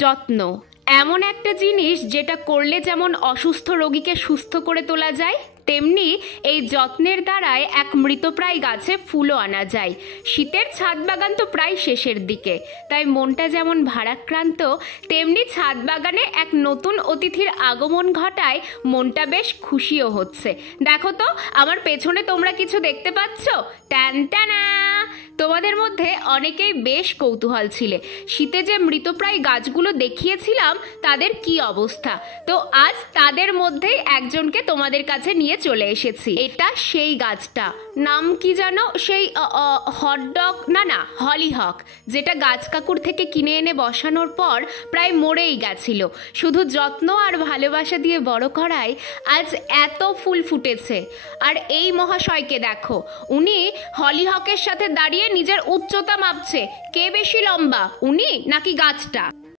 যত্ন এমন একটা জিনিস যেটা করলে যেমন অসুস্থ রোগীকে সুস্থ করে তোলা যায়, তেমনি এই যত্নের দ্বারায় এক মৃতপ্রায় গাছে ফুলও আনা যায়। শীতের ছাদ বাগান তো প্রায় শেষের দিকে, তাই মনটা যেমন ভারাক্রান্ত, তেমনি ছাদ বাগানে এক নতুন অতিথির আগমন ঘটায় মনটা বেশ খুশিও হচ্ছে। দেখো তো আমার পেছনে তোমরা কিছু দেখতে পাচ্ছ? ট্যান ট্যানা! তোমাদের মধ্যে অনেকেই বেশ কৌতূহল ছিলে শীতে যে মৃতপ্রায় গাছগুলো দেখিয়েছিলাম তাদের কি অবস্থা। তো আজ তাদের মধ্যেই একজনকে তোমাদের কাছে নিয়ে চলে এসেছি। এটা সেই গাছটা, নাম কি জানো? সেই হটডগ না হলিহক, যেটা গাছ কাকুর থেকে কিনে এনে বসানোর পর প্রায় মরেই গেছিল। শুধু যত্ন আর ভালোবাসা দিয়ে বড় করায় আজ এত ফুল ফুটেছে। আর এই মহাশয়কে দেখো, উনি হলিহকের সাথে দাঁড়িয়ে নিজের উচ্চতা মাপছে, কে বেশি লম্বা, উনি নাকি গাছটা।